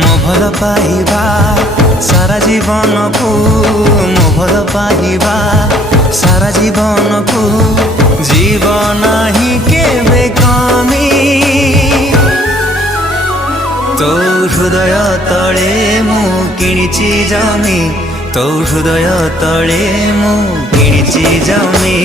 ମୋ ଭଲ ପାଇବା ସାରା ଜୀବନକୁ, ମୋ ଭଲ ପାଇବା ସାରା ଜୀବନକୁ ଯିବ ନାହିଁ କେବେ କମି। ତୋ ହୃଦୟ ତଳେ ମୁଁ କିଣିଛି ଜମି, ତୋ ହୃଦୟ ତଳେ ମୁଁ କିଣିଛି ଜମି।